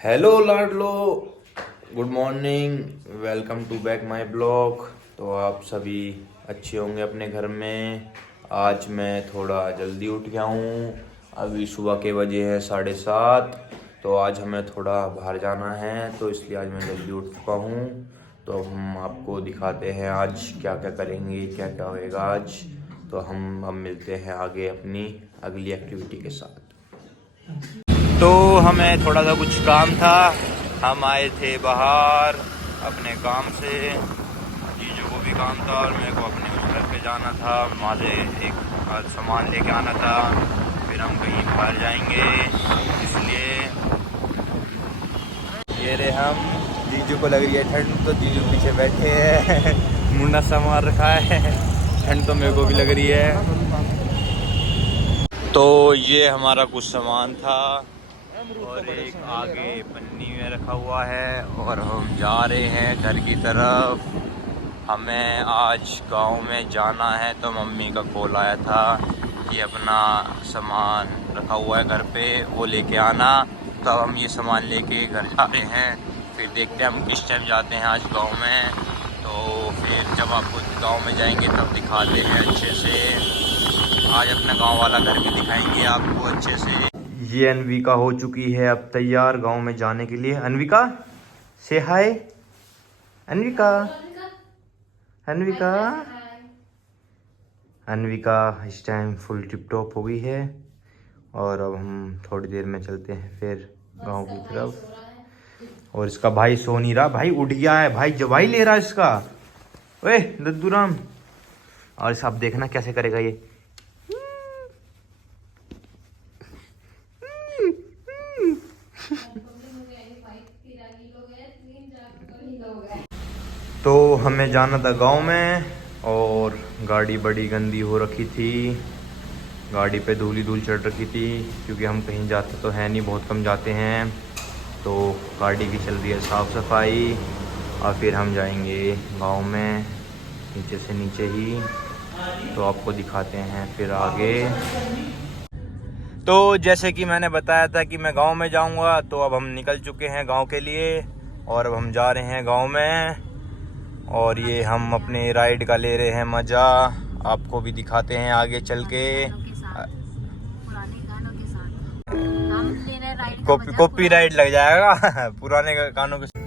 Hello लाडलो, good morning, welcome to back my blog. तो आप सभी अच्छे होंगे अपने घर में। आज मैं थोड़ा जल्दी उठ गया हूँ। अभी सुबह के बजे हैं 7:30। तो आज हमें थोड़ा बाहर जाना है, तो इसलिए आज मैं जल्दी उठ चुका हूँ। तो हम आपको दिखाते हैं आज क्या क्या करेंगे, क्या क्या होएगा आज। तो हम अब मिलते हैं आगे अपनी अगली एक्टिविटी के साथ। तो हमें थोड़ा सा कुछ काम था, हम आए थे बाहर अपने काम से। जीजू को भी काम था और मेरे को अपने उस घर पे जाना था, वहाँ से एक सामान लेके आना था। फिर हम कहीं बाहर जाएंगे, इसलिए ये रहे हम। जीजू को लग रही है ठंड, तो जीजू पीछे बैठे हैं मुन्ना सामान रखा है। ठंड तो मेरे को भी लग रही है। तो ये हमारा कुछ सामान था और एक आगे पन्नी में रखा हुआ है और हम जा रहे हैं घर की तरफ। हमें आज गांव में जाना है, तो मम्मी का कॉल आया था कि अपना सामान रखा हुआ है घर पे, वो लेके आना। तो हम ये सामान लेके घर जा रहे हैं। फिर देखते हैं हम किस टाइम जाते हैं आज गांव में। तो फिर जब आपको गांव में जाएंगे तब दिखाते हैं अच्छे से। आज अपना गांव वाला घर भी दिखाएंगे आपको अच्छे से। ये अनविका हो चुकी है अब तैयार गांव में जाने के लिए। अनविका से हाय। अनविका, अनविका, अनविका इस टाइम फुल टिप टॉप हो गई है। और अब हम थोड़ी देर में चलते हैं फिर गांव की तरफ। और इसका भाई सो नहीं रहा, भाई उठ गया है, भाई जवाई ले रहा है इसका। ओए दद्दू राम, और सब देखना कैसे करेगा ये। तो हमें जाना था गांव में और गाड़ी बड़ी गंदी हो रखी थी। गाड़ी पे धूल चढ़ रखी थी, क्योंकि हम कहीं जाते तो है नहीं, बहुत कम जाते हैं। तो गाड़ी की चल रही है साफ़ सफाई। और फिर हम जाएंगे गांव में नीचे से नीचे ही। तो आपको दिखाते हैं फिर आगे। तो जैसे कि मैंने बताया था कि मैं गांव में जाऊंगा, तो अब हम निकल चुके हैं गांव के लिए और अब हम जा रहे हैं गांव में। और ये हम अपने राइड का ले रहे हैं मज़ा। आपको भी दिखाते हैं आगे चल के। कॉपी राइड लग जाएगा पुराने गानों के।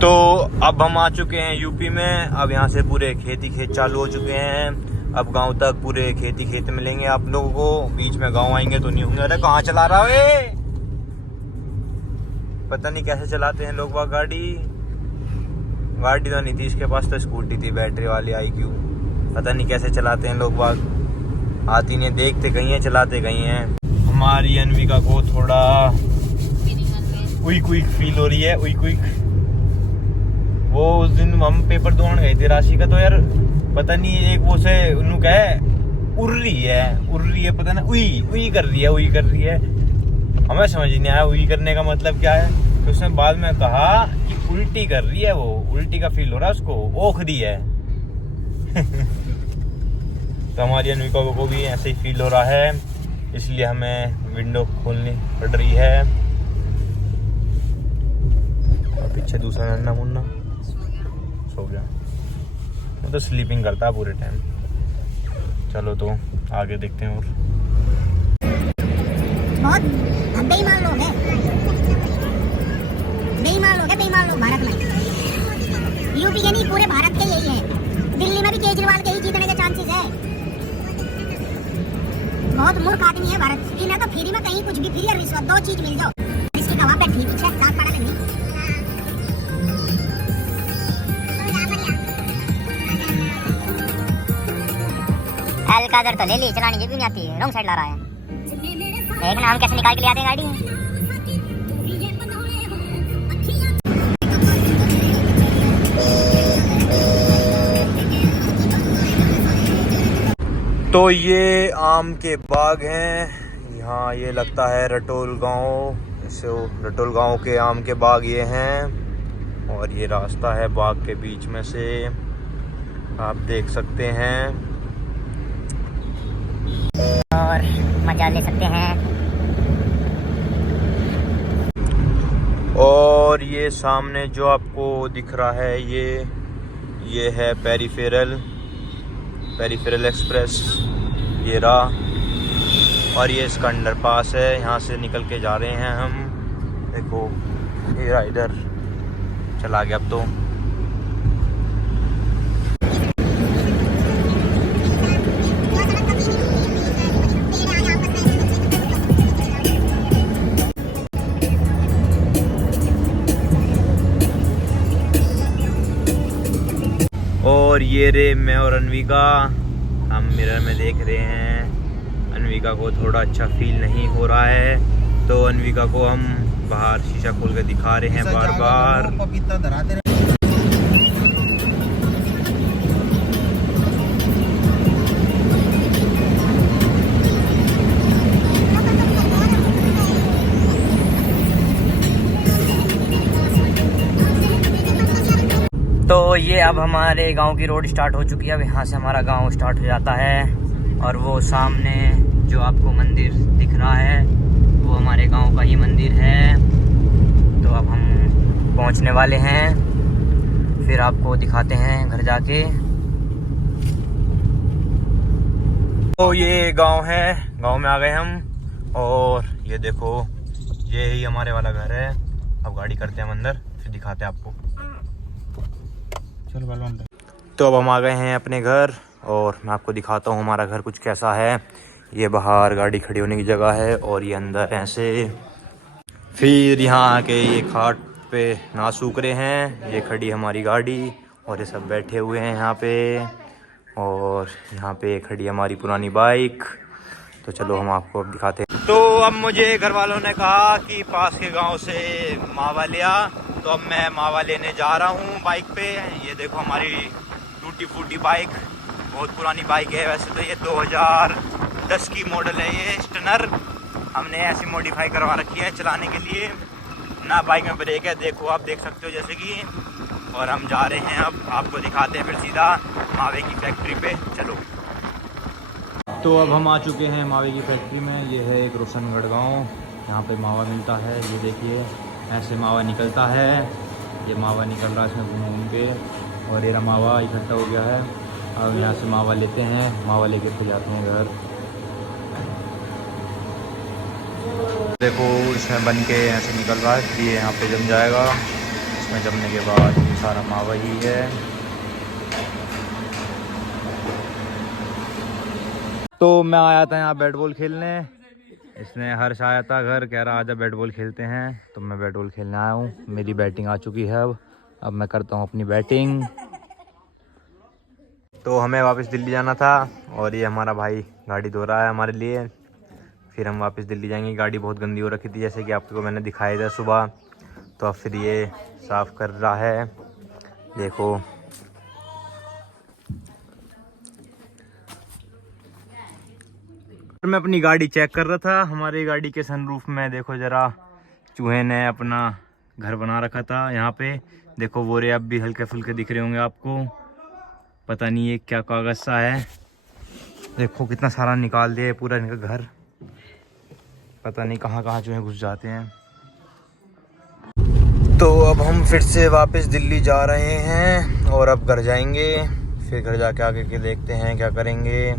तो अब हम आ चुके हैं यूपी में। अब यहाँ से पूरे खेत चालू हो चुके हैं। अब गांव तक पूरे खेत मिलेंगे आप लोगों को। बीच में गांव आएंगे तो नहीं होंगे। अरे कहाँ चला रहा है, पता नहीं कैसे चलाते हैं लोग वहाँ गाड़ी तो नहीं थी इसके पास, तो स्कूटी थी बैटरी वाली IQ। पता नहीं कैसे चलाते हैं लोग वहाँ, आती नहीं, देखते कहीं हैं चलाते कहीं हैं। हमारी अनविका को थोड़ा क्विक फील हो रही है, क्विक। वो उस दिन हम पेपर दौड़ गए थे राशि का, तो यार पता नहीं एक वो से उन्होंने कहा उड़ रही है, पता ना उई कर रही है। हमें समझ नहीं आया उई करने का मतलब क्या है। तो उसने बाद में कहा कि उल्टी कर रही है, वो उल्टी का फील हो रहा है उसको, ओख रही है तो हमारी अनविका को भी ऐसे ही फील हो रहा है, इसलिए हमें विंडो खोलनी पड़ रही है। और पीछे दूसरा नन्ना मुन्ना सो गया, वो तो स्लीपिंग करता है पूरे टाइम। चलो तो आगे देखते हैं। और बहुत बेईमान लोग हैं, बेईमान लोग भारत में। यूपी के नहीं, पूरे भारत के यही है। दिल्ली में भी केजरीवाल के ही जीतने के चांसेस है। बहुत मूर्ख आदमी है भारत की। ना तो फ्री में कहीं कुछ भी फ्री और रिश्वत, दो चीज मिल जाओ। इसकी गवाह पे ठीक है, दांत पड़ा नहीं। एलकादर तो ले ली, चलानी भी नहीं आती, रॉन्ग साइड ला रहा है। एक ना हम कैसे निकाल के ले आते हैं गाड़ी। तो ये आम के बाग हैं यहाँ, ये लगता है रटोल गांव। इसे रटोल गांव के आम के बाग ये हैं। और ये रास्ता है बाग के बीच में से, आप देख सकते हैं और मजा ले सकते हैं। और ये सामने जो आपको दिख रहा है ये है पेरिफेरल एक्सप्रेस, ये रहा। और ये इसका अंडरपास है, यहाँ से निकल के जा रहे हैं हम। देखो ये इधर चला गया अब तो। और ये रे मैं और अनविका, हम मिरर में देख रहे हैं। अनविका को थोड़ा अच्छा फील नहीं हो रहा है, तो अनविका को हम बाहर शीशा खोल के दिखा रहे हैं बार बार। तो ये अब हमारे गांव की रोड स्टार्ट हो चुकी है। अब यहाँ से हमारा गांव स्टार्ट हो जाता है। और वो सामने जो आपको मंदिर दिख रहा है वो हमारे गांव का ही मंदिर है। तो अब हम पहुँचने वाले हैं, फिर आपको दिखाते हैं घर जाके। तो ये गांव है, गांव में आ गए हम। और ये देखो ये ही हमारे वाला घर है। अब गाड़ी करते हैं हम अंदर, फिर दिखाते हैं आपको। चलो बलवान। तो अब हम आ गए हैं अपने घर और मैं आपको दिखाता हूँ हमारा घर कुछ कैसा है। ये बाहर गाड़ी खड़ी होने की जगह है और ये अंदर ऐसे। फिर यहाँ आके ये खाट पे ना सूख रहे हैं, ये खड़ी हमारी गाड़ी और ये सब बैठे हुए हैं यहाँ पे। और यहाँ पे खड़ी हमारी पुरानी बाइक। तो चलो हम आपको अब दिखाते हैं। तो अब मुझे घर वालों ने कहा कि पास के गांव से मावा लिया, तो अब मैं मावा लेने जा रहा हूँ बाइक पे। ये देखो हमारी टूटी फूटी बाइक, बहुत पुरानी बाइक है। वैसे तो ये 2010 की मॉडल है ये स्टनर। हमने ऐसी मॉडिफाई करवा रखी है चलाने के लिए ना। बाइक में ब्रेक है, देखो आप देख सकते हो जैसे कि। और हम जा रहे हैं, अब आपको दिखाते हैं फिर सीधा मावे की फैक्ट्री पे। चलो। तो अब हम आ चुके हैं मावे की फैक्ट्री में। ये है एक रोशनगढ़ गाँव, यहाँ पे मावा मिलता है। ये देखिए ऐसे मावा निकलता है। ये मावा निकल रहा है इसमें घूम घूम के। और ये मावा इकट्ठा हो गया है। अब यहाँ से मावा लेते हैं, मावा लेके फिर जाते हैं घर। देखो इसमें बन के ऐसे निकल रहा है, फिर ये यहाँ पे जम जाएगा। इसमें जमने के बाद ये सारा मावा ही है। तो मैं आया था यहाँ बैट बॉल खेलने। इसने हर्ष आया था घर, कह रहा आजा बैट बॉल खेलते हैं। तो मैं बैट बॉल खेलने आया हूँ। मेरी बैटिंग आ चुकी है। अब मैं करता हूँ अपनी बैटिंग। तो हमें वापस दिल्ली जाना था और ये हमारा भाई गाड़ी धो रहा है हमारे लिए। फिर हम वापस दिल्ली जाएंगे। गाड़ी बहुत गंदी हो रखी थी जैसे कि आपको मैंने दिखाया था सुबह। तो अब फिर ये साफ़ कर रहा है, देखो। मैं अपनी गाड़ी चेक कर रहा था। हमारी गाड़ी के सनरूफ में देखो ज़रा चूहे ने अपना घर बना रखा था यहाँ पे। देखो वो रे अब भी हल्के फुल्के दिख रहे होंगे आपको। पता नहीं ये क्या कागज़ सा है। देखो कितना सारा निकाल दिया है पूरा इनका घर। पता नहीं कहाँ कहाँ चूहे घुस जाते हैं। तो अब हम फिर से वापस दिल्ली जा रहे हैं और अब घर जाएंगे। फिर घर जाके आगे के देखते हैं क्या करेंगे।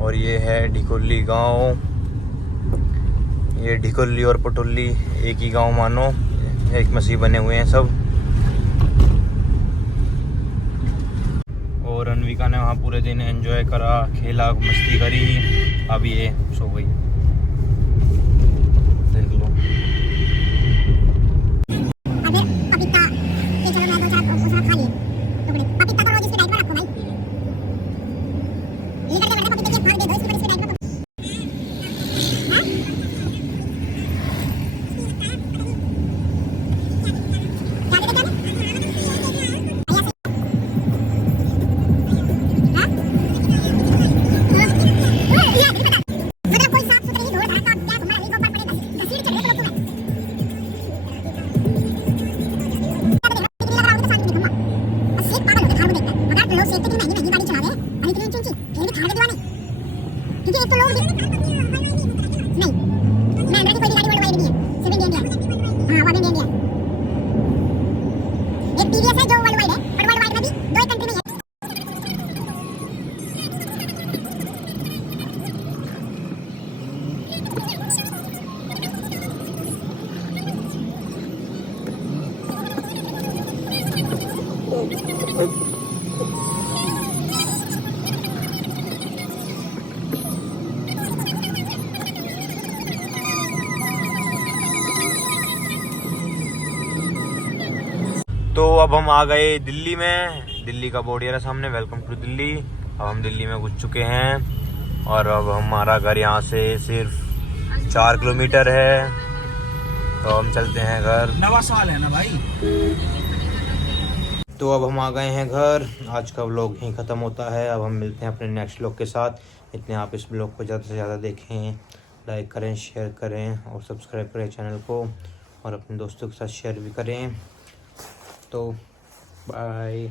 और ये है ढिकोली गांव। ये ढिकोली और पटोली एक ही गांव मानो, एक मसीह बने हुए हैं सब। और अनविका ने वहाँ पूरे दिन एंजॉय करा, खेला, मस्ती करी। अब ये सो गई, देख लो। एक टीवीएस है जो वर्ल्ड वाइड है, और वर्ल्ड वाइड में भी 2 एक कंट्री में है। तो अब हम आ गए दिल्ली में। दिल्ली का बोर्ड ये रहा सामने, वेलकम टू दिल्ली। अब हम दिल्ली में घुस चुके हैं और अब हमारा घर यहाँ से सिर्फ 4 किलोमीटर है। तो हम चलते हैं घर। नवा साल है ना भाई। तो अब हम आ गए हैं घर। आज का व्लॉग यहीं ख़त्म होता है। अब हम मिलते हैं अपने नेक्स्ट व्लॉग के साथ। इतने आप इस व्लॉग को ज़्यादा से ज़्यादा देखें, लाइक करें, शेयर करें और सब्सक्राइब करें चैनल को, और अपने दोस्तों के साथ शेयर भी करें। तो बाय।